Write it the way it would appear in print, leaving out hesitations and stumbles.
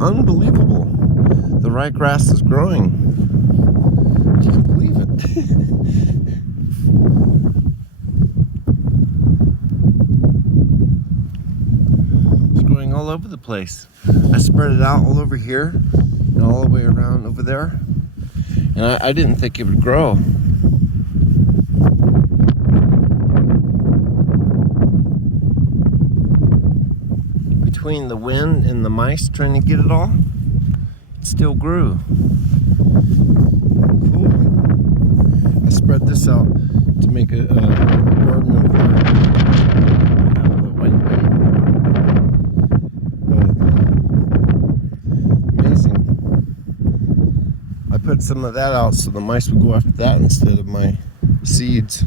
unbelievable. The rye grass is growing. Can't believe it. It's growing all over the place. I spread it out all over here and all the way around over there. And I didn't think it would grow. Between the wind and the mice trying to get it all, it still grew. Cool. I spread this out to make a garden over there. I have the white bait. But amazing. I put some of that out so the mice would go after that instead of my seeds.